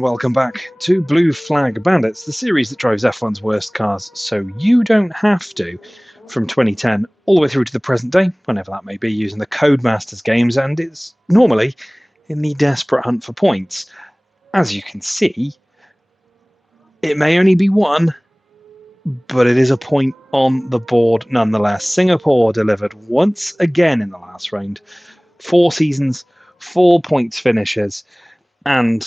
and welcome back to Blue Flag Bandits, the series that drives F1's worst cars so you don't have to, from 2010 all the way through to the present day, whenever that may be, using the Codemasters games, and it's normally in the desperate hunt for points. As you can see, it may only be one, but it is a point on the board nonetheless. Singapore delivered once again in the last round. 4 seasons, 4 points finishes, and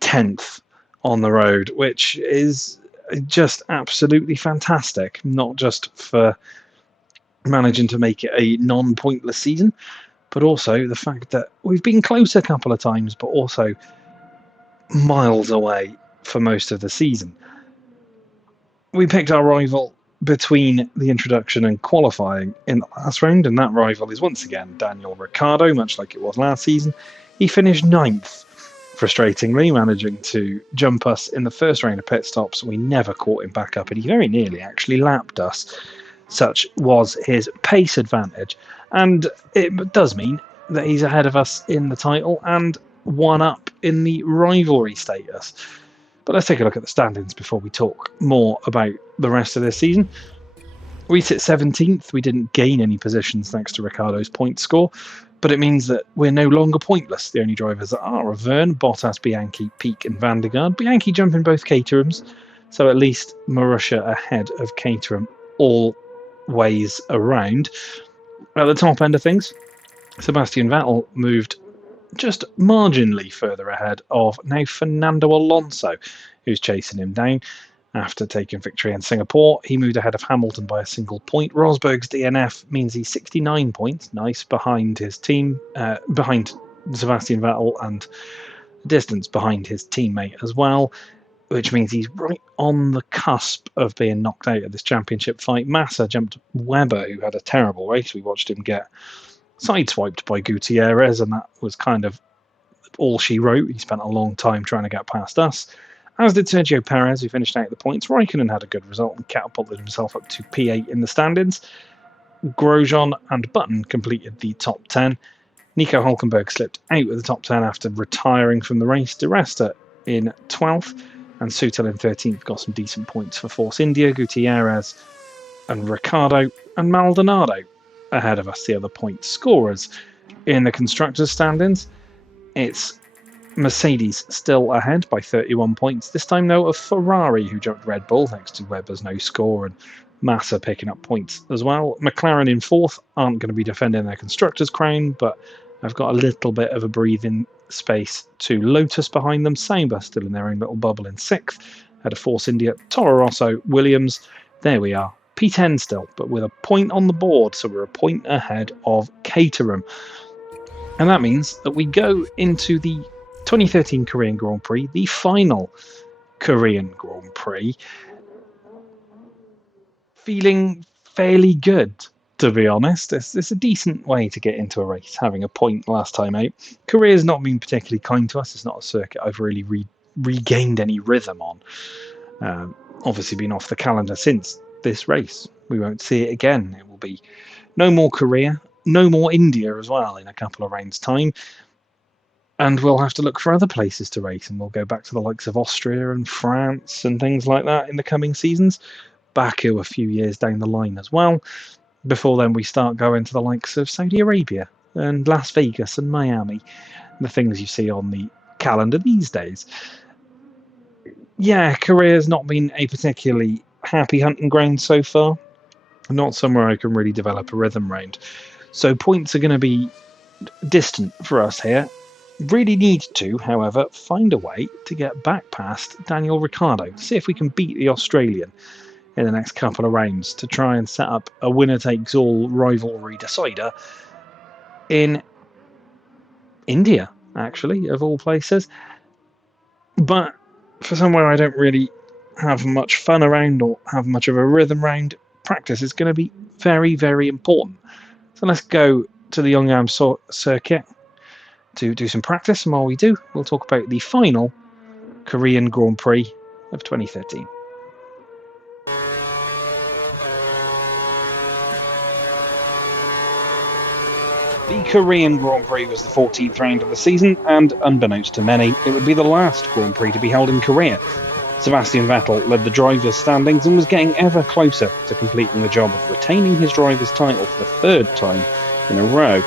10th on the road, which is just absolutely fantastic. Not just for managing to make it a non-pointless season, but also the fact that we've been close a couple of times, but also miles away for most of the season. We picked our rival between the introduction and qualifying in the last round, and that rival is once again Daniel Ricciardo, much like it was last season. He finished 9th, frustratingly, managing to jump us in the first round of pit stops. We never caught him back up, and he very nearly actually lapped us. Such was his pace advantage, and it does mean that he's ahead of us in the title and one up in the rivalry status. But let's take a look at the standings before we talk more about the rest of this season. We sit 17th. We didn't gain any positions thanks to Ricciardo's point score, but it means that we're no longer pointless. The only drivers that are Verne, Bottas, Bianchi, Peak and Vandergaard. Bianchi jumping both Caterhams, so at least Marussia ahead of Caterham all ways around. At the top end of things, Sebastian Vettel moved just marginally further ahead of now Fernando Alonso, who's chasing him down. After taking victory in Singapore, he moved ahead of Hamilton by a single point. Rosberg's DNF means he's 69 points, nice, behind his team, behind Sebastian Vettel, and distance behind his teammate as well, which means he's right on the cusp of being knocked out of this championship fight. Massa jumped Webber, who had a terrible race. We watched him get sideswiped by Gutierrez, and that was kind of all she wrote. He spent a long time trying to get past us, as did Sergio Perez, who finished out the points. Raikkonen had a good result and catapulted himself up to P8 in the standings. Grosjean and Button completed the top 10. Nico Hulkenberg slipped out of the top 10 after retiring from the race. Di Resta in 12th, and Sutil in 13th got some decent points for Force India. Gutierrez and Ricciardo and Maldonado ahead of us, the other point scorers. In the constructors' standings, it's Mercedes still ahead by 31 points. This time, though, of Ferrari, who jumped Red Bull thanks to Webber's no score, and Massa picking up points as well. McLaren in 4th aren't going to be defending their constructors' crown, but I've got a little bit of a breathing space to Lotus behind them. Sauber still in their own little bubble in 6th. Had a Force India, Toro Rosso, Williams. There we are. P10 still, but with a point on the board, so we're a point ahead of Caterham. And that means that we go into the 2013 Korean Grand Prix, the final Korean Grand Prix, feeling fairly good, to be honest. It's a decent way to get into a race, having a point last time out. Korea's not been particularly kind to us. It's not a circuit I've really regained any rhythm on. Obviously been off the calendar since this race. We won't see it again. It will be no more Korea, no more India as well in a couple of rounds' time. And we'll have to look for other places to race, and we'll go back to the likes of Austria and France and things like that in the coming seasons. Baku a few years down the line as well. Before then, we start going to the likes of Saudi Arabia and Las Vegas and Miami, the things you see on the calendar these days. Yeah, Korea's not been a particularly happy hunting ground so far. Not somewhere I can really develop a rhythm round. So points are going to be distant for us here. Really need to, however, find a way to get back past Daniel Ricciardo. See if we can beat the Australian in the next couple of rounds to try and set up a winner-takes-all rivalry decider in India, actually, of all places. But for somewhere I don't really have much fun around or have much of a rhythm round, practice is going to be very, very important. So let's go to the Yongnam circuit to do some practice, and while we do, we'll talk about the final Korean Grand Prix of 2013. The Korean Grand Prix was the 14th round of the season, and unbeknownst to many, it would be the last Grand Prix to be held in Korea. Sebastian Vettel led the drivers' standings and was getting ever closer to completing the job of retaining his driver's title for the third time in a row.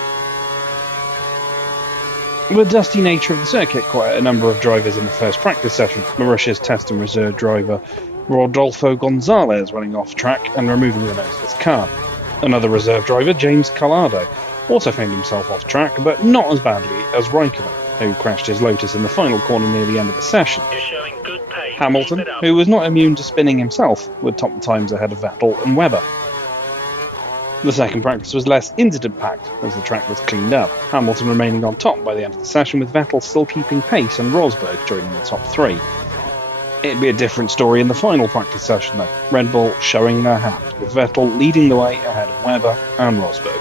The dusty nature of the circuit caught a number of drivers in the first practice session. Mauritius test and reserve driver Rodolfo Gonzalez running off track and removing the nose of his car. Another reserve driver, James Collado, also found himself off track, but not as badly as Raikkonen, who crashed his Lotus in the final corner near the end of the session. Hamilton, who was not immune to spinning himself, would top the times ahead of Vettel and Webber. The second practice was less incident-packed, as the track was cleaned up, Hamilton remaining on top by the end of the session, with Vettel still keeping pace and Rosberg joining the top three. It'd be a different story in the final practice session though, Red Bull showing their hand, with Vettel leading the way ahead of Webber and Rosberg.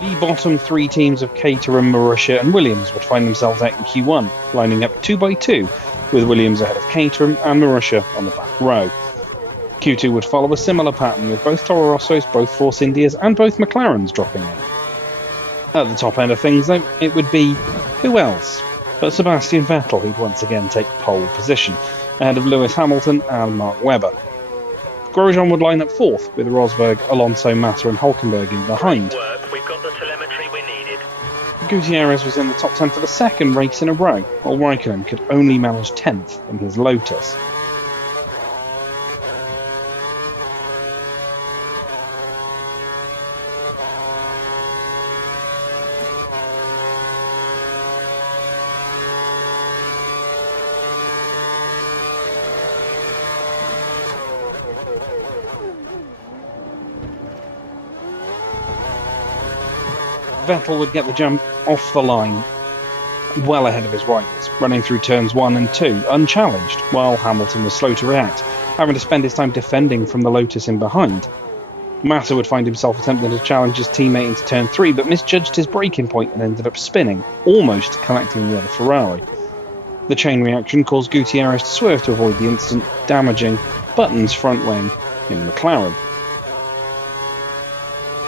The bottom three teams of Caterham, Marussia and Williams would find themselves out in Q1, lining up 2 by 2, with Williams ahead of Caterham and Marussia on the back row. Q2 would follow a similar pattern, with both Toro Rossos, both Force Indias and both McLarens dropping in. At the top end of things though, it would be who else but Sebastian Vettel, who'd once again take pole position, ahead of Lewis Hamilton and Mark Webber. Grosjean would line up fourth, with Rosberg, Alonso, Massa and Hülkenberg in behind. We've got the telemetry we needed. Gutierrez was in the top 10 for the second race in a row, while Raikkonen could only manage 10th in his Lotus. Vettel would get the jump off the line well ahead of his rivals, running through turns 1 and 2 unchallenged, while Hamilton was slow to react, having to spend his time defending from the Lotus in behind. Massa would find himself attempting to challenge his teammate into turn 3, but misjudged his braking point and ended up spinning, almost collecting the other Ferrari. The chain reaction caused Gutierrez to swerve to avoid the incident, damaging Button's front wing in McLaren.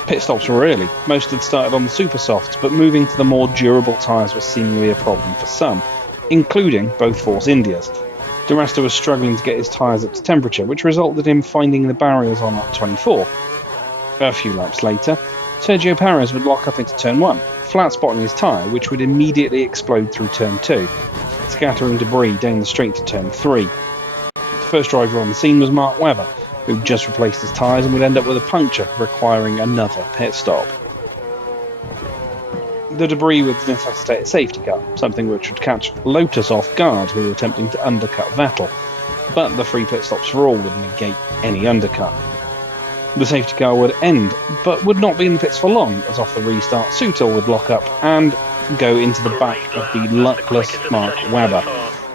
Pit stops were early. Most had started on the super softs, but moving to the more durable tyres was seemingly a problem for some, including both Force Indias. Di Resta was struggling to get his tyres up to temperature, which resulted in him finding the barriers on lap 24. A few laps later, Sergio Perez would lock up into turn 1, flat spotting his tyre, which would immediately explode through turn 2, scattering debris down the straight to turn 3. The first driver on the scene was Mark Webber, who just replaced his tyres and would end up with a puncture, requiring another pit stop. The debris would necessitate a safety car, something which would catch Lotus off guard, who were attempting to undercut Vettel, but the 3 pit stops for all would negate any undercut. The safety car would end, but would not be in the pits for long, as off the restart Sutil would lock up and go into the back of the luckless Mark Webber,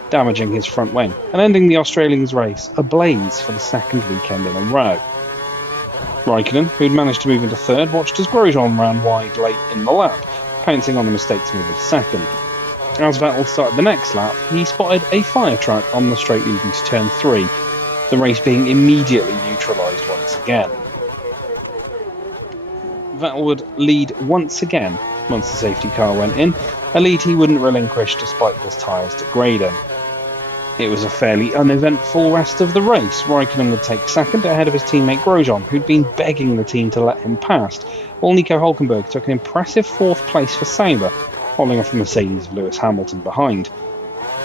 damaging his front wing, and ending the Australian's race ablaze for the second weekend in a row. Raikkonen, who'd managed to move into third, watched as Grosjean ran wide late in the lap, pouncing on the mistake to move into second. As Vettel started the next lap, he spotted a fire truck on the straight leading to turn 3, the race being immediately neutralised once again. Vettel would lead once again once the safety car went in, a lead he wouldn't relinquish despite his tyres degrading. It was a fairly uneventful rest of the race. Raikkonen would take second ahead of his teammate Grosjean, who'd been begging the team to let him past, while Nico Hülkenberg took an impressive 4th place for Sauber, following off the Mercedes of Lewis Hamilton behind.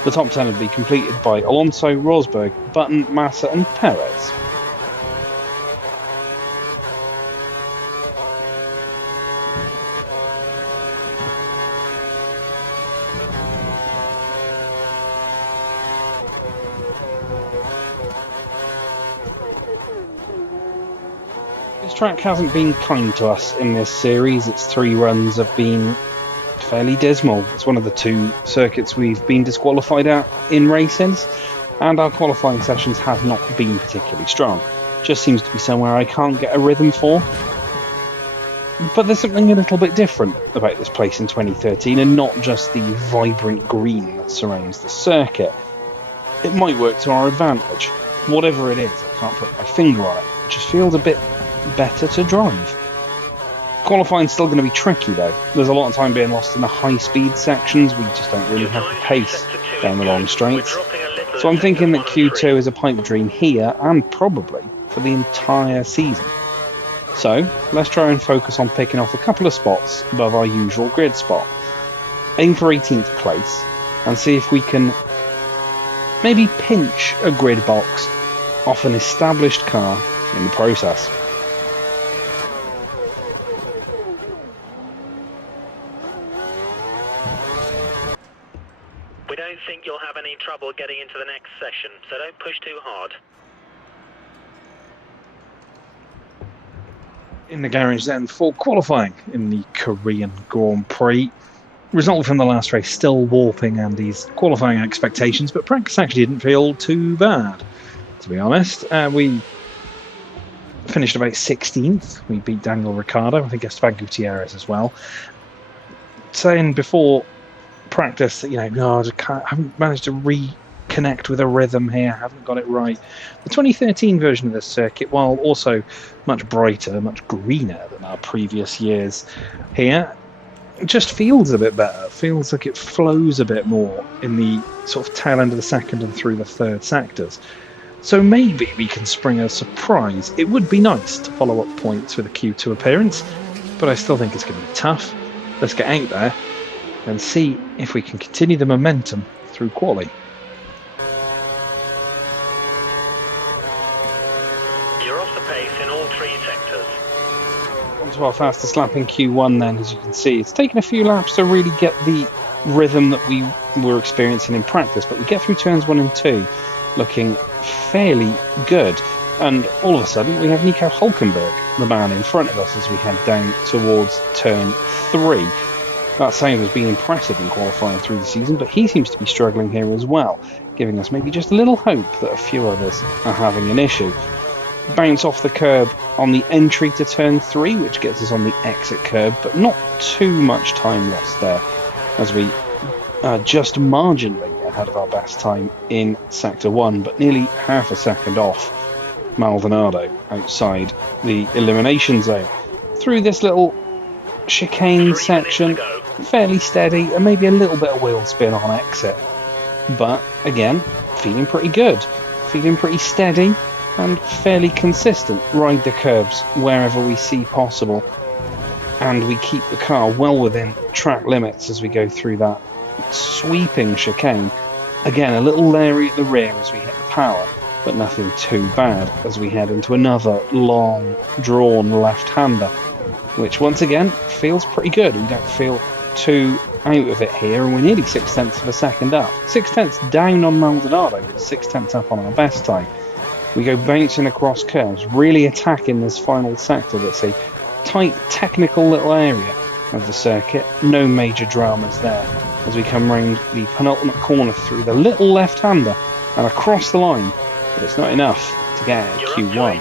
The top 10 would be completed by Alonso, Rosberg, Button, Massa and Perez. This track hasn't been kind to us in this series. Its 3 runs have been fairly dismal. It's one of the 2 circuits we've been disqualified at in races, and our qualifying sessions have not been particularly strong. Just seems to be somewhere I can't get a rhythm for. But there's something a little bit different about this place in 2013, and not just the vibrant green that surrounds the circuit. It might work to our advantage. Whatever it is, I can't put my finger on it. It just feels a bit better to drive. Qualifying's still going to be tricky though. There's a lot of time being lost in the high-speed sections. We just don't really have the pace down the long straights. So I'm thinking that Q2 is a pipe dream here, and probably for the entire season. So let's try and focus on picking off a couple of spots above our usual grid spot. Aim for 18th place and see if we can maybe pinch a grid box off an established car in the process. We don't think you'll have any trouble getting into the next session, so don't push too hard. In the garage then for qualifying in the Korean Grand Prix. Result from the last race still warping Andy's qualifying expectations, but practice actually didn't feel too bad, to be honest. We finished about 16th. We beat Daniel Ricciardo, I think Esteban Gutierrez as well. Saying before practice that, I haven't managed to reconnect with a rhythm here, I haven't got it right. The 2013 version of this circuit, while also much brighter, much greener than our previous years here, just feels a bit better. Feels like it flows a bit more in the sort of tail end of the second and through the third sectors. So maybe we can spring a surprise. It would be nice to follow up points with a Q2 appearance, but I still think it's going to be tough. Let's get out there and see if we can continue the momentum through quali. You're off the pace in all three sectors. Onto our fastest lap in Q1 then, as you can see. It's taken a few laps to really get the rhythm that we were experiencing in practice, but we get through turns 1 and 2 looking fairly good. And all of a sudden we have Nico Hülkenberg, the man in front of us, as we head down towards turn 3. That save has been impressive in qualifying through the season, but he seems to be struggling here as well, giving us maybe just a little hope that a few others are having an issue. Bounce off the curb on the entry to turn 3, which gets us on the exit curb, but not too much time lost there, as we are just marginally ahead of our best time in sector 1, but nearly half a second off Maldonado outside the elimination zone. Through this little chicane section, fairly steady, and maybe a little bit of wheel spin on exit, but again, feeling pretty good, feeling pretty steady and fairly consistent. Ride the curbs wherever we see possible, and we keep the car well within track limits as we go through that sweeping chicane. Again, a little leery at the rear as we hit the power, but nothing too bad as we head into another long drawn left-hander, which once again feels pretty good. We don't feel too out of it here, and we're nearly 6/10 of a second up. 6/10 down on Maldonado, but 6/10 up on our best time. We go bouncing across curves, really attacking this final sector that's a tight, technical little area of the circuit. No major dramas there as we come round the penultimate corner through the little left-hander and across the line, but it's not enough to get out of Q1.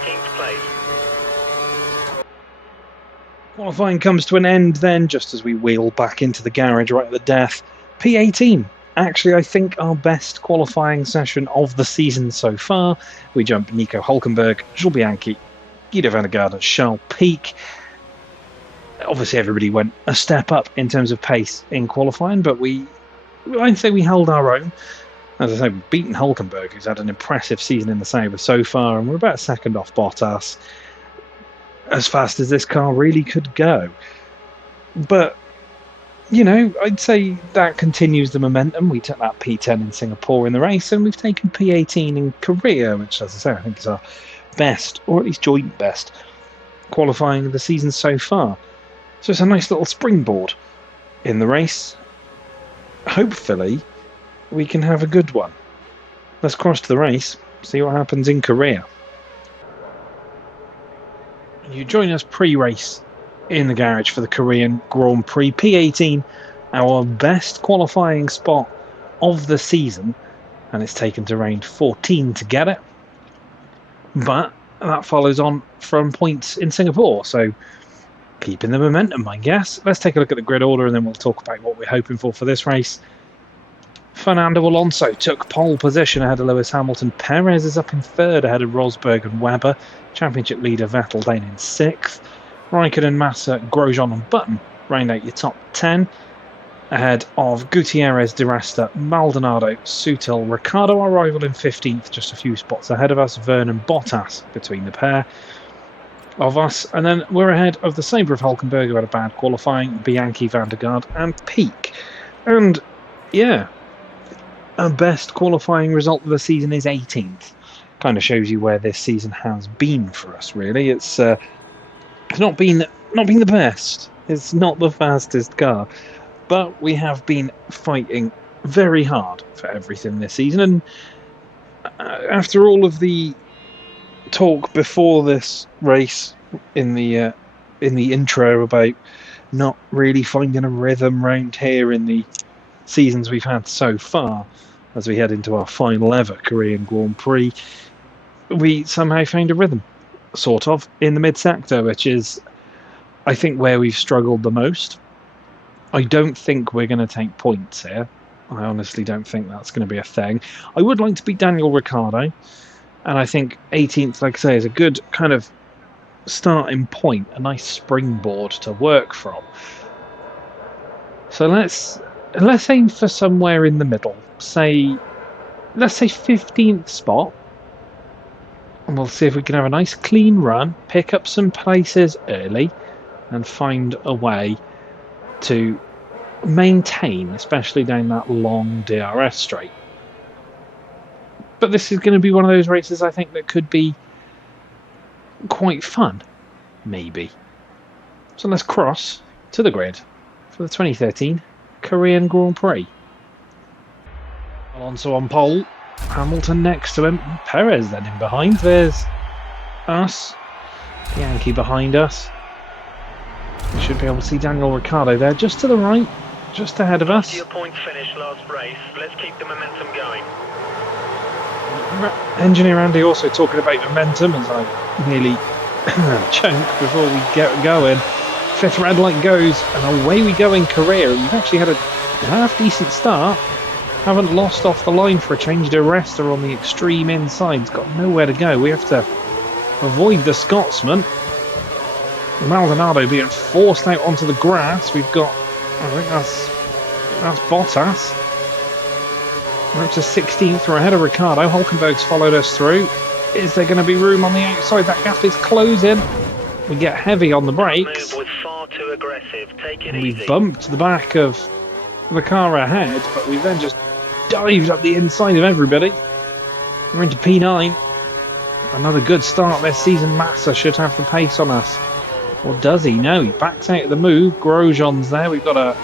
Qualifying comes to an end then, just as we wheel back into the garage right at the death. P18. Actually, I think our best qualifying session of the season so far. We jump Nico Hülkenberg, Jules Bianchi, Guido van der Garde, Charles Pic. Obviously, everybody went a step up in terms of pace in qualifying, but I'd say we held our own. As I say, we've beaten Hülkenberg, who's had an impressive season in the Sauber so far, and we're about a second off Bottas. As fast as this car really could go. But I'd say that continues the momentum. We took that P10 in Singapore in the race, and we've taken P18 in Korea, which, as I say, I think is our best, or at least joint best, qualifying of the season so far. So it's a nice little springboard in the race. Hopefully, we can have a good one. Let's cross to the race, see what happens in Korea. You join us pre-race in the garage for the Korean Grand Prix. P18, our best qualifying spot of the season, and it's taken to round 14 to get it, but that follows on from points in Singapore, so keeping the momentum, I guess. Let's take a look at the grid order and then we'll talk about what we're hoping for this race. Fernando Alonso took pole position ahead of Lewis Hamilton. Perez is up in third ahead of Rosberg and Webber. Championship leader Vettel down in sixth. Raikkonen, Massa, Grosjean and Button round out your top 10. Ahead of Gutierrez, Di Resta, Maldonado, Sutil, Ricciardo, our rival in 15th, just a few spots ahead of us. Vernon, Bottas between the pair of us. And then we're ahead of the Sabre of Hulkenberg, who had a bad qualifying, Bianchi, Van der Garde and Peak. And yeah, our best qualifying result of the season is 18th. Kind of shows you where this season has been for us, really. It's not been the best. It's not the fastest car. But we have been fighting very hard for everything this season. And after all of the talk before this race in the intro about not really finding a rhythm round here in the seasons we've had so far, as we head into our final ever Korean Grand Prix, we somehow found a rhythm, sort of, in the mid-sector, which is, I think, where we've struggled the most. I don't think we're going to take points here. I honestly don't think that's going to be a thing. I would like to beat Daniel Ricciardo, and I think 18th, like I say, is a good kind of starting point, a nice springboard to work from. So let's aim for somewhere in the middle. Let's say 15th spot, and we'll see if we can have a nice clean run, pick up some places early, and find a way to maintain, especially down that long DRS straight. But this is going to be one of those races, I think, that could be quite fun, maybe. So let's cross to the grid for the 2013 Korean Grand Prix. Alonso on pole, Hamilton next to him, Perez then in behind. There's us, Bianchi behind us. We should be able to see Daniel Ricciardo there, just to the right, just ahead of us. Your point finish last race. Let's keep the momentum going. Engineer Andy also talking about momentum as I nearly choke before we get going. Fifth red light goes, and away we go in Korea. We've actually had a half decent start. Haven't lost off the line for a change. De Resta on the extreme inside. He's got nowhere to go. We have to avoid the Scotsman. Maldonado being forced out onto the grass. We've got, I think that's Bottas. We're up to 16th. We're ahead of Ricciardo. Hulkenberg's followed us through. Is there going to be room on the outside? That gap is closing. We get heavy on the brakes. Move was far too aggressive. Take it We easy. bumped the back of the car ahead, but we then just dived up the inside of everybody. We're into P9. Another good start this season. Massa should have the pace on us. Or does he? No, he backs out of the move. Grosjean's there. We've got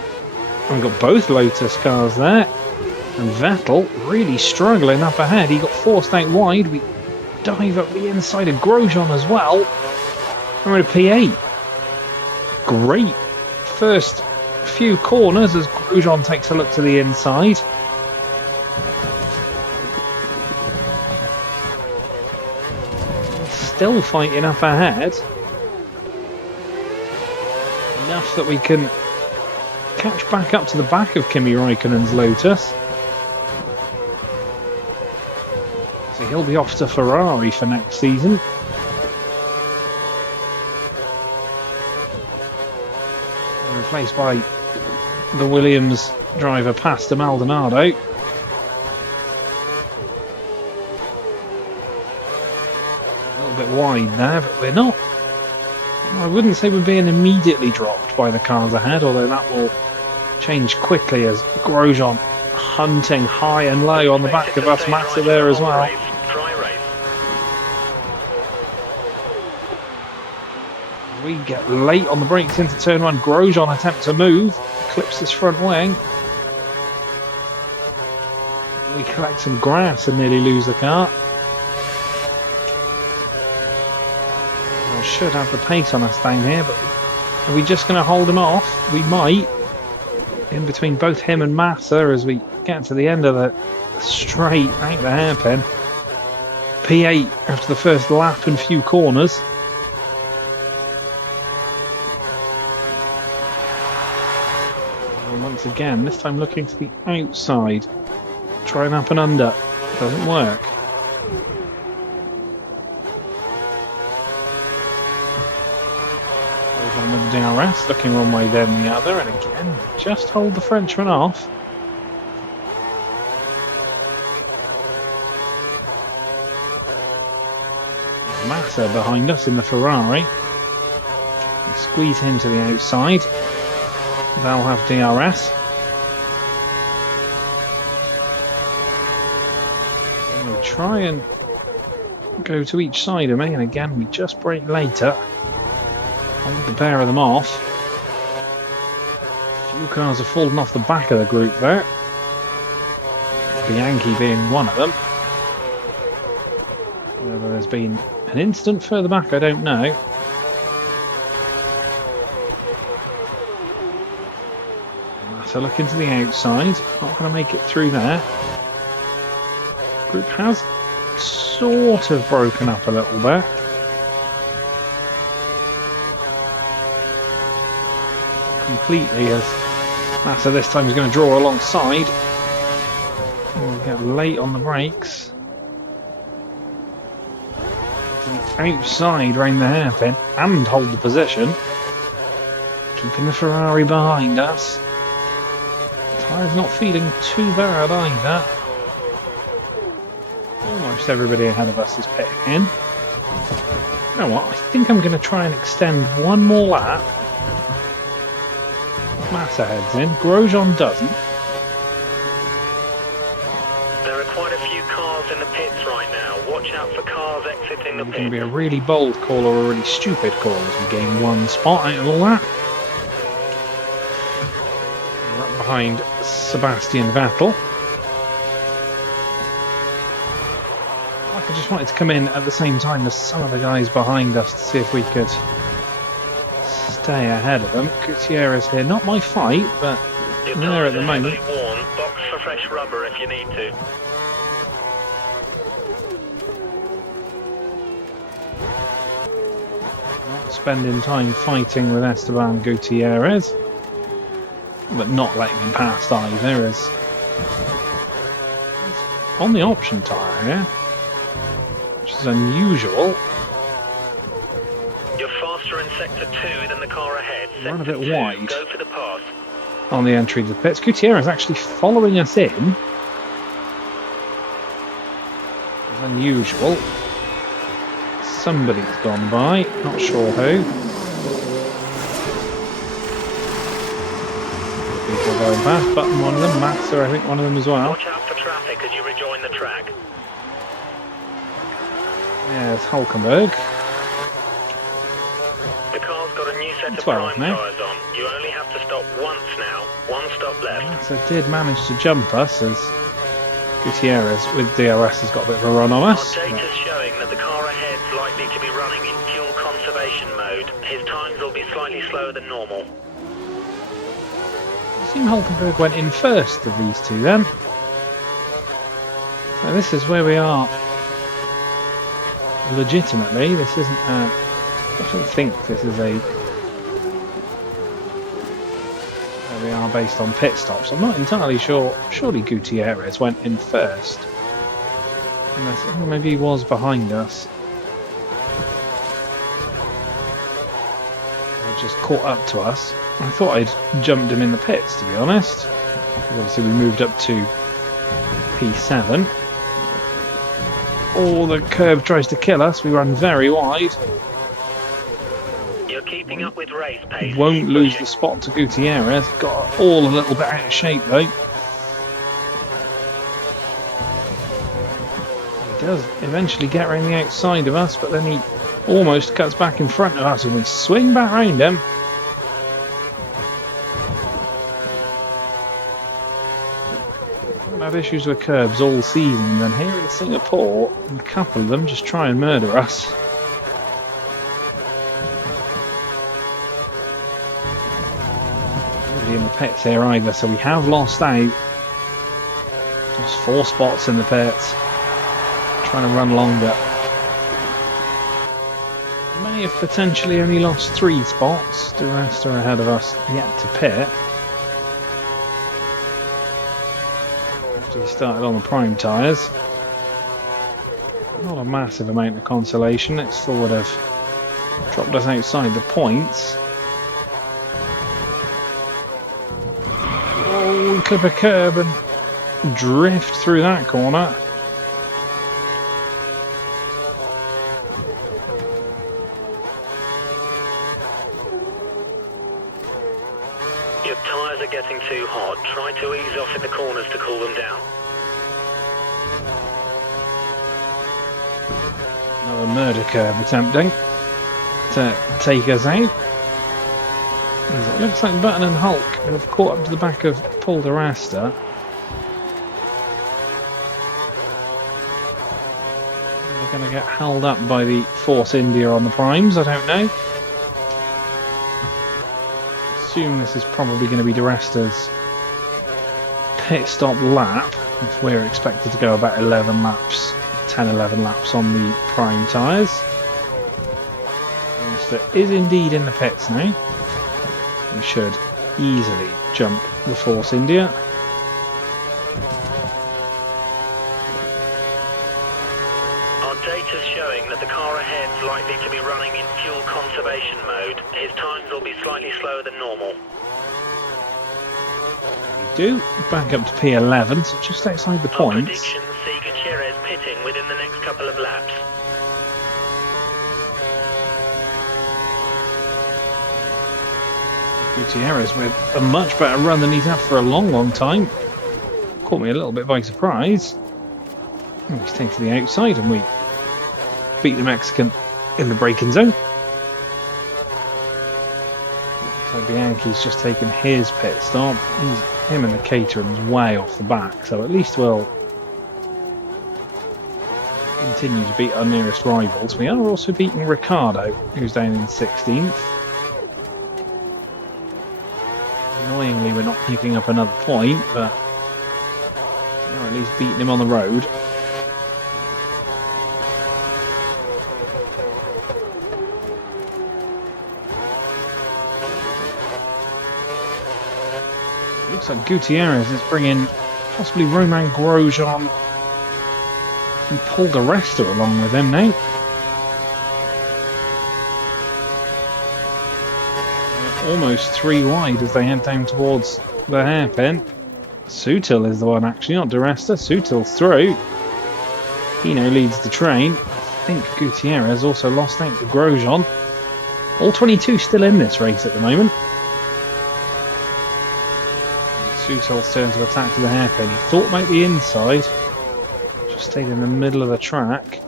both Lotus cars there. And Vettel really struggling up ahead. He got forced out wide. We dive up the inside of Grosjean as well. We're in a P8. Great first few corners as Grosjean takes a look to the inside. Still fighting up ahead. Enough that we can catch back up to the back of Kimi Raikkonen's Lotus. So he'll be off to Ferrari for next season. Replaced by the Williams driver, Pastor Maldonado. A little bit wide there, but we're not. I wouldn't say we're being immediately dropped by the cars ahead, although that will change quickly as Grosjean hunting high and low on the back of us. Massa there as well. We get late on the brakes into turn one. Grosjean attempt to move, clips his front wing. We collect some grass and nearly lose the car. We should have the pace on us down here, but are we just going to hold him off? We might. In between both him and Massa as we get to the end of the straight out the hairpin. P8 after the first lap and few corners. Once again, this time looking to the outside. Trying up and under. Doesn't work. Goes on with the DRS, looking one way then the other, and again, just hold the Frenchman off. Massa behind us in the Ferrari. We squeeze him to the outside. They'll have DRS. And we try and go to each side of me, and again we just brake later. Hold the pair of them off. A few cars have fallen off the back of the group there. Bianchi being one of them. Whether there's been an incident further back, I don't know. So looking to the outside, not going to make it through there. Group has sort of broken up a little bit. Completely, as Massa this time is going to draw alongside. We'll get late on the brakes. To the outside round the hairpin and hold the position. Keeping the Ferrari behind us. Tyres not feeling too bad either. Almost everybody ahead of us is pitting in. You know what? I think I'm going to try and extend one more lap. Massa heads in. Grosjean doesn't. There are quite a few cars in the pits right now. Watch out for cars exiting the It's pits. going to be a really bold call or a really stupid call as we gain one spot out of all that. Right behind Sebastian Vettel. I just wanted to come in at the same time as some of the guys behind us to see if we could stay ahead of them. Gutierrez here, not my fight, but there at the moment. Worn. Box for fresh rubber if you need to. Not spending time fighting with Esteban Gutierrez, but not letting him past either, as he's on the option tyre here, which is unusual. You're faster in sector 2 than the car ahead. Run a Sector bit 2, wide. Go for the pass. On the entry to the pits. Gutierrez actually following us in. It's unusual. Somebody's gone by, not sure who. People going past, Button one of them, Massa I think one of them as well. Watch out for traffic as you rejoin the track. There's Hulkenberg. The car's got a new set of 12 prime now. tyres on. You only have to stop once now. One stop left. Massa did manage to jump us as Gutierrez with DRS has got a bit of a run on Our us. data's showing that the car ahead's likely to be running in fuel conservation mode. His times will be slightly slower than normal. I assume Hulkenberg went in first of these two then. So this is where we are. Legitimately, this isn't a... I don't think this is a... Where we are based on pit stops. I'm not entirely sure. Surely Gutierrez went in first. Unless, maybe he was behind us. Or just caught up to us. I thought I'd jumped him in the pits, to be honest. Obviously we moved up to P7. Oh, the curb tries to kill us. We run very wide. You're keeping up with race pace. Won't lose the spot to Gutierrez. Got all a little bit out of shape though. He does eventually get around the outside of us, but then he almost cuts back in front of us and we swing back round him. I've had issues with curbs all season, and then here in Singapore, a couple of them just try and murder us. Nobody in the pits here either, so we have lost out. Lost 4 spots in the pits. Trying to run longer. May have potentially only lost 3 spots. The rest are ahead of us, yet to pit. After he started on the prime tyres. Not a massive amount of consolation. It still would have dropped us outside the points. Oh, clip a curb and drift through that corner. Your tyres are getting too hot. Try to ease off in the corners to cool them down. Another murder curve attempting to take us out. As it looks like Button and Hulk have caught up to the back of Paul de Rasta. They're going to get held up by the Force India on the primes, I don't know. Assume this is probably going to be de Rasta's pit stop lap, if we're expected to go about 11 laps, 10-11 laps on the prime tyres. De Rasta is indeed in the pits now. We should easily jump the Force India. Our data's showing that the car ahead's likely to be running in fuel conservation mode. His times will be slightly slower than normal. We do. Back up to P11, so just outside the Our points. predictions see Gutierrez pitting within the next couple of laps. Gutierrez with a much better run than he's had for a long time. Caught me a little bit by surprise. Oh, he's taken to the outside and we beat the Mexican in the braking zone. So Bianchi's just taken his pit stop. Him and the Caterham's way off the back, so at least we'll continue to beat our nearest rivals. We are also beating Ricciardo, who's down in 16th. Annoyingly, we're not picking up another point, but we're at least beating him on the road. Looks like Gutierrez is bringing possibly Romain Grosjean and Paul de Resta along with him now. Almost 3 wide as they head down towards the hairpin. Sutil is the one actually, not de Resta. Sutil's through. He now leads the train. I think Gutierrez also lost out to Grosjean. All 22 still in this race at the moment. Sutil's turn to attack to the hairpin. He thought about the inside. Just stayed in the middle of the track.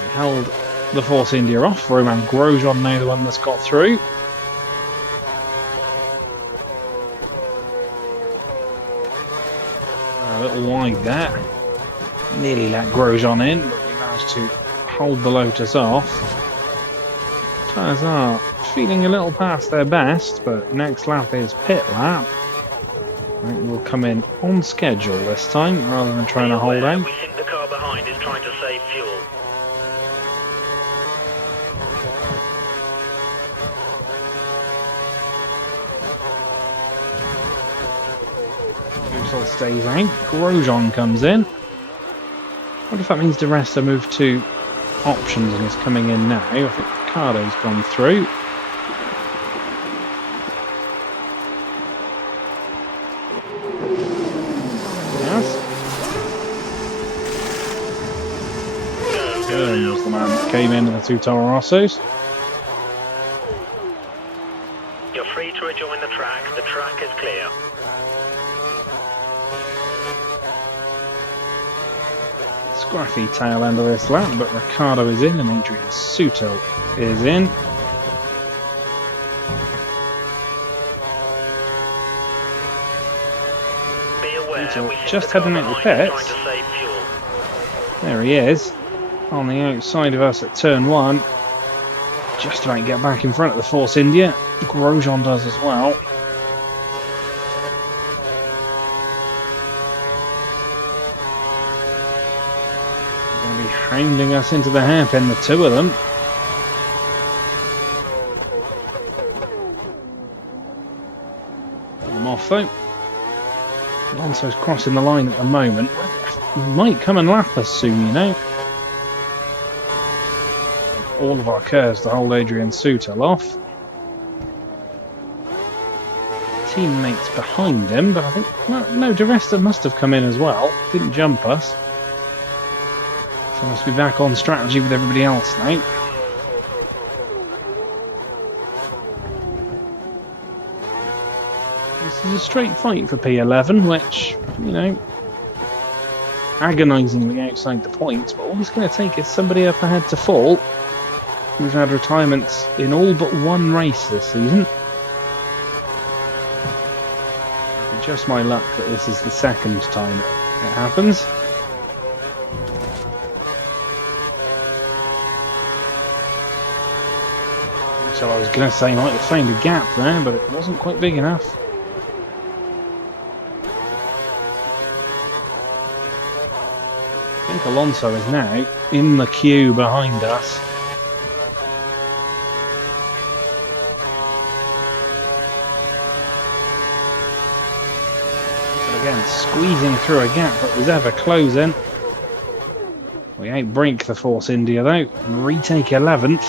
We held the Force India off. Romain Grosjean now the one that's got through. A little wide there. Nearly let Grosjean in, but we managed to hold the Lotus off. Tyres are feeling a little past their best, but next lap is pit lap. I think we'll come in on schedule this time rather than trying to hold out. We think the car behind is trying to save fuel. Sutil stays out. Grosjean comes in. I wonder if that means de Resta moved to options and is coming in now. I think Ricardo's gone through. Yes. There's the man that came in the 2 Toro Rossos. You're free to rejoin the track. The track is clear. Scruffy tail end of this lap, but Ricciardo is in and Adrian Sutil is in. Be aware, Sutil we think just the car heading out the behind is pits. trying to save fuel. There he is, on the outside of us at turn 1. Just about to get back in front of the Force India. Grosjean does as well. They're going to be hounding us into the hairpin, the 2 of them. Put them off though. Alonso's crossing the line at the moment. He might come and lap us soon, you know. All of our curves to hold Adrian Sutil off. Teammates behind him, but I think no, De Resta must have come in as well. Didn't jump us. So must be back on strategy with everybody else now. This is a straight fight for P11, which, you know, agonisingly outside the points, but all it's going to take is somebody up ahead to fall. We've had retirements in all but one race this season. Just my luck that this is the second time it happens. So I was going to say I might have found a gap there, but it wasn't quite big enough. I think Alonso is now in the queue behind us. Again, squeezing through a gap that was ever closing. We outbrake the Force India though, and retake 11th.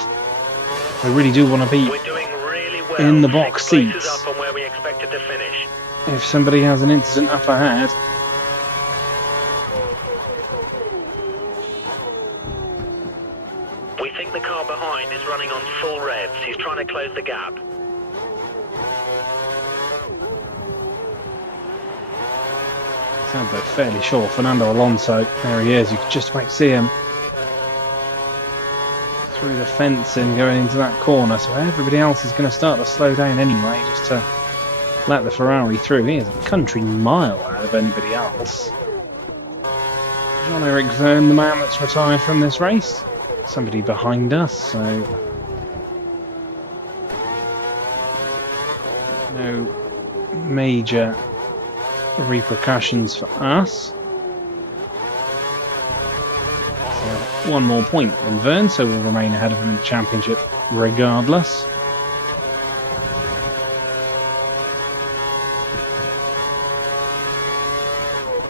I really do want to be in the box seats. Up on where we expected to finish. If somebody has an incident up ahead. We think the car behind is running on full revs. He's trying to close the gap. Sounds like fairly sure. Fernando Alonso, there he is. You can just about see him through the fencing going into that corner. So everybody else is going to start to slow down anyway, just to let the Ferrari through. He is a country mile out of anybody else. Jean-Eric Verne, the man that's retired from this race. Somebody behind us, so no major repercussions for us. So one more point from Verne, so we'll remain ahead of him in the championship regardless.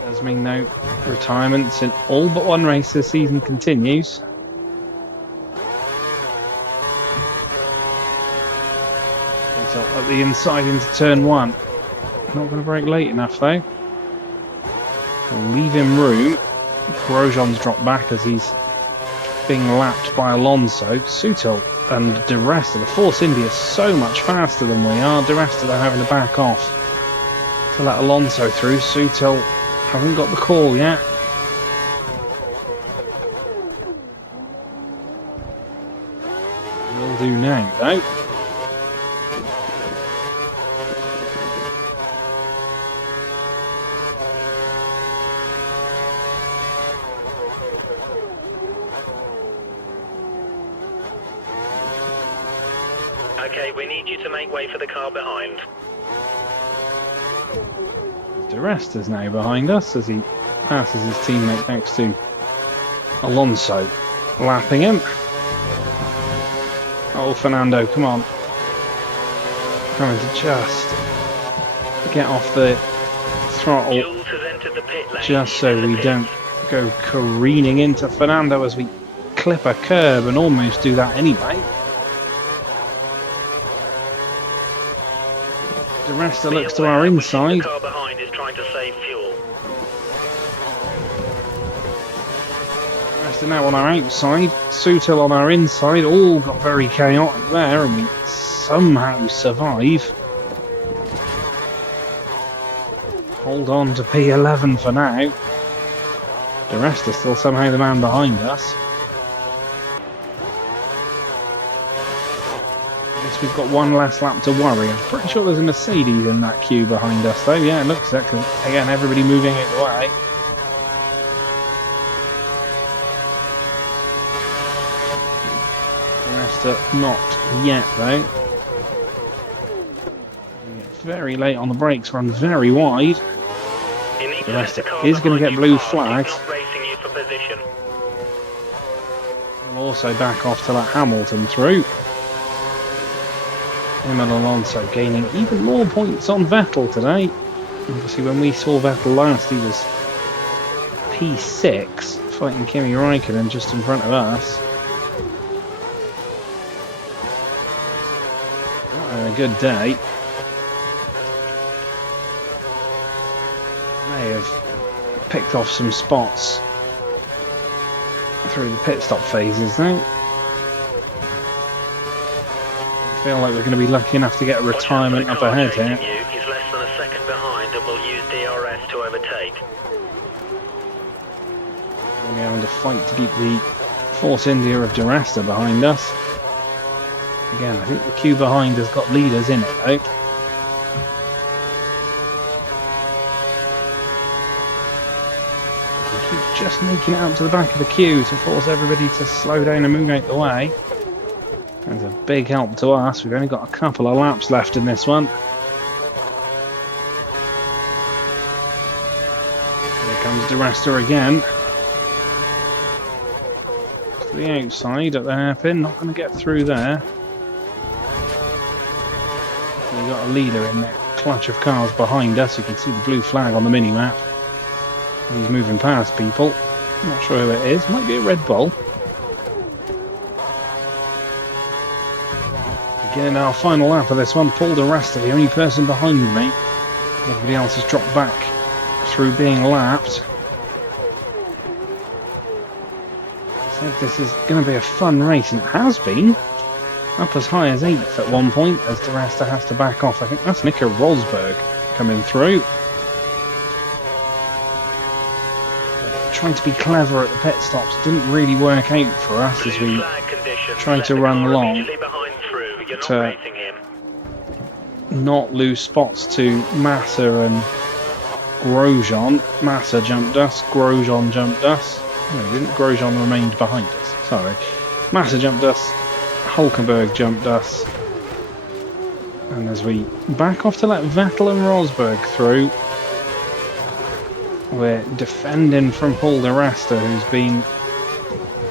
Does mean no retirements in all but one race this season continues. It's up the inside into turn one. Not going to break late enough though. We'll leave him room. Grosjean's dropped back as he's being lapped by Alonso. Sutil and De Resta, the Force India, is so much faster than we are. De Resta, they're having to back off to let Alonso through. Sutil haven't got the call yet. Will do now though. Okay, we need you to make way for the car behind. De Resta's now behind us as he passes his teammate next to Alonso, lapping him. Oh, Fernando, come on. Trying to just get off the throttle Jules has entered the pit lane. just so we don't go careening into Fernando as we clip a curb and almost do that anyway. De Resta looks to our inside. The car behind is trying to save fuel. De Resta now on our outside, Sutil on our inside. All got very chaotic there, and we somehow survive. Hold on to P11 for now. De Resta still somehow the man behind us. We've got one less lap to worry. I'm pretty sure there's a Mercedes in that queue behind us though. Yeah, it looks like, because again, everybody moving out the way. Resta not yet though. Very late on the brakes, run very wide. The Resta is going to get blue flags. We'll also back off to let Hamilton through. Him and Alonso gaining even more points on Vettel today. Obviously, when we saw Vettel last, he was P6, fighting Kimi Räikkönen just in front of us. A good day. May have picked off some spots through the pit stop phases though. I feel like we're going to be lucky enough to get a retirement up ahead here. He's less than a second behind and will use DRS to overtake. We're having to fight to keep the Force India of Di Resta behind us. Again, I think the queue behind has got leaders in it though. We keep just making it up to the back of the queue to force everybody to slow down and move out the way. That's a big help to us. We've only got a couple of laps left in this one. Here comes Di Resta again. To the outside at the hairpin, not going to get through there. We've got a leader in that clutch of cars behind us. You can see the blue flag on the mini-map. He's moving past people. I'm not sure who it is. Might be a Red Bull. Beginning our final lap of this one. Paul Di Resta, the only person behind me. Everybody else has dropped back through being lapped. So this is going to be a fun race, and it has been. Up as high as 8th at one point as Di Resta has to back off. I think that's Nico Rosberg coming through. Trying to be clever at the pit stops didn't really work out for us as we tried to run long to not lose spots to Massa and Grosjean. Massa jumped us, Grosjean jumped us. No, didn't. Grosjean remained behind us. Sorry. Massa jumped us. Hulkenberg jumped us, and as we back off to let Vettel and Rosberg through, we're defending from Paul Di Resta, who's been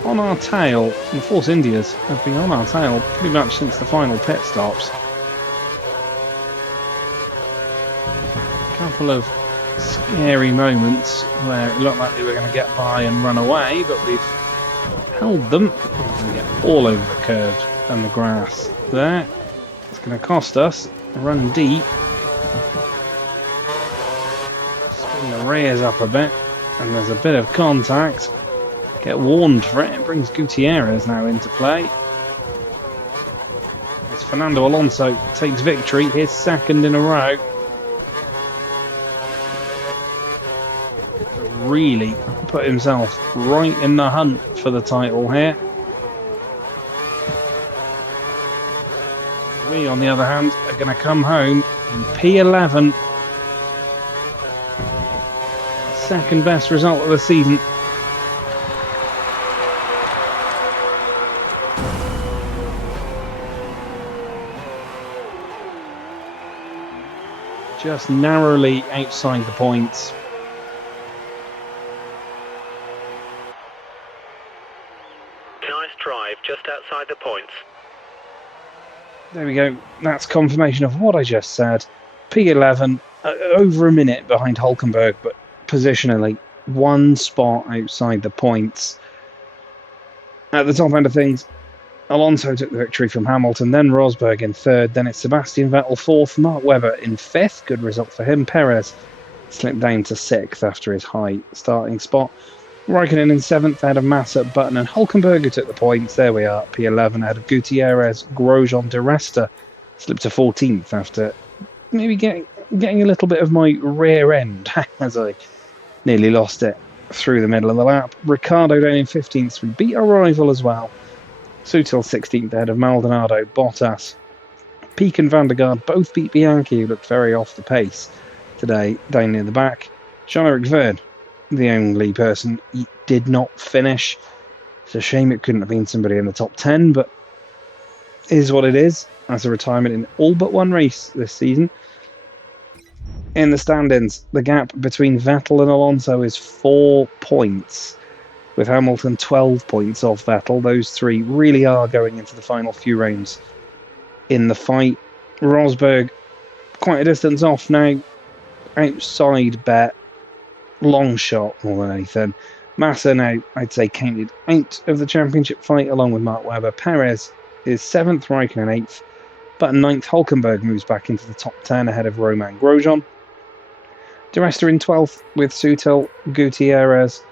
on our tail. The Force Indias have been on our tail pretty much since the final pit stops. A couple of scary moments where it looked like they were going to get by and run away, but we've held them. We get all over the curve and the grass there. It's going to cost us. Run deep. Spin the rears up a bit, and there's a bit of contact. Get warned for it. It brings Gutierrez now into play. It's Fernando Alonso takes victory, his second in a row. Really put himself right in the hunt for the title here. We, on the other hand, are going to come home in P11. Second best result of the season. Just narrowly outside the points. Nice drive, just outside the points. There we go. That's confirmation of what I just said. P11, over a minute behind Hulkenberg, but positionally one spot outside the points. At the top end of things, Alonso took the victory from Hamilton, then Rosberg in third, then it's Sebastian Vettel fourth, Mark Webber in fifth, good result for him. Perez slipped down to sixth after his high starting spot. Räikkönen in seventh ahead of Massa, Button and Hulkenberg, who took the points. There we are, P11 ahead of Gutierrez. Grosjean, Di Resta slipped to 14th after maybe getting a little bit of my rear end as I nearly lost it through the middle of the lap. Ricciardo down in 15th. We beat our rival as well. Sutil 16th ahead of Maldonado. Bottas, Peak and Van der Gaard both beat Bianchi, who looked very off the pace today down near the back. Jean-Eric Verne, the only person he did not finish. It's a shame it couldn't have been somebody in the top 10, but it is what it is. That's a retirement in all but one race this season. In the standings, the gap between Vettel and Alonso is 4 points, with Hamilton 12 points off Vettel. Those three really are going into the final few rounds in the fight. Rosberg quite a distance off now. Outside bet. Long shot more than anything. Massa now, I'd say, counted out of the championship fight along with Mark Webber. Perez is 7th, Raikkonen 8th. But 9th, Hulkenberg moves back into the top 10 ahead of Romain Grosjean. De Resta in 12th with Sutil, Gutierrez,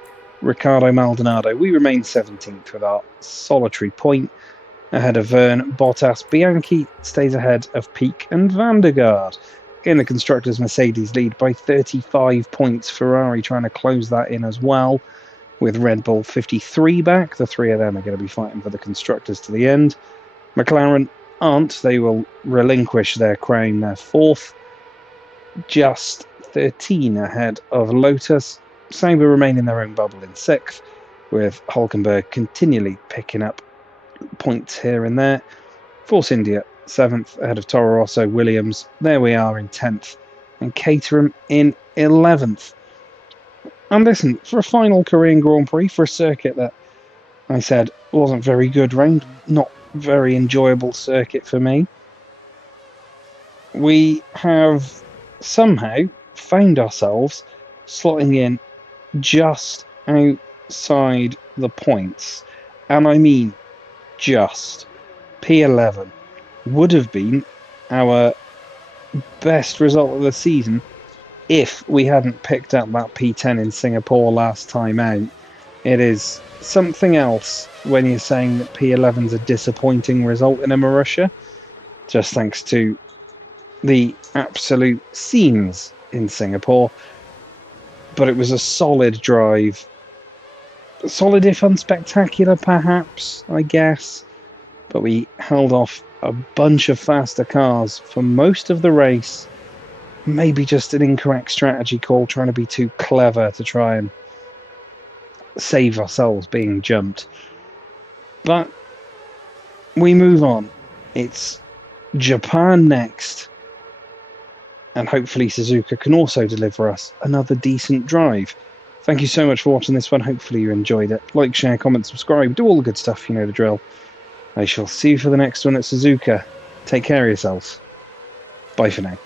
Ricardo Maldonado. We remain 17th with our solitary point ahead of Verne, Bottas. Bianchi stays ahead of Peak and Vandergaard. In the Constructors, Mercedes lead by 35 points. Ferrari trying to close that in as well, with Red Bull 53 back. The three of them are going to be fighting for the Constructors to the end. McLaren aren't. They will relinquish their crown. They're 4th, just 13 ahead of Lotus. Sauber remain in their own bubble in 6th, with Hulkenberg continually picking up points here and there. Force India 7th ahead of Toro Rosso. Williams, there we are, in 10th, and Caterham in 11th. And listen, for a final Korean Grand Prix, for a circuit that I said wasn't very good round, not very enjoyable circuit for me, we have somehow found ourselves slotting in just outside the points. And I mean just. P11 would have been our best result of the season if we hadn't picked up that P10 in Singapore last time out. It is something else when you're saying that P11's a disappointing result in a Marussia, just thanks to the absolute scenes in Singapore. But it was a solid drive. Solid if unspectacular, perhaps, I guess. But we held off a bunch of faster cars for most of the race. Maybe just an incorrect strategy call, trying to be too clever to try and save ourselves being jumped. But we move on. It's Japan next. And hopefully Suzuka can also deliver us another decent drive. Thank you so much for watching this one. Hopefully you enjoyed it. Like, share, comment, subscribe. Do all the good stuff, you know the drill. I shall see you for the next one at Suzuka. Take care of yourselves. Bye for now.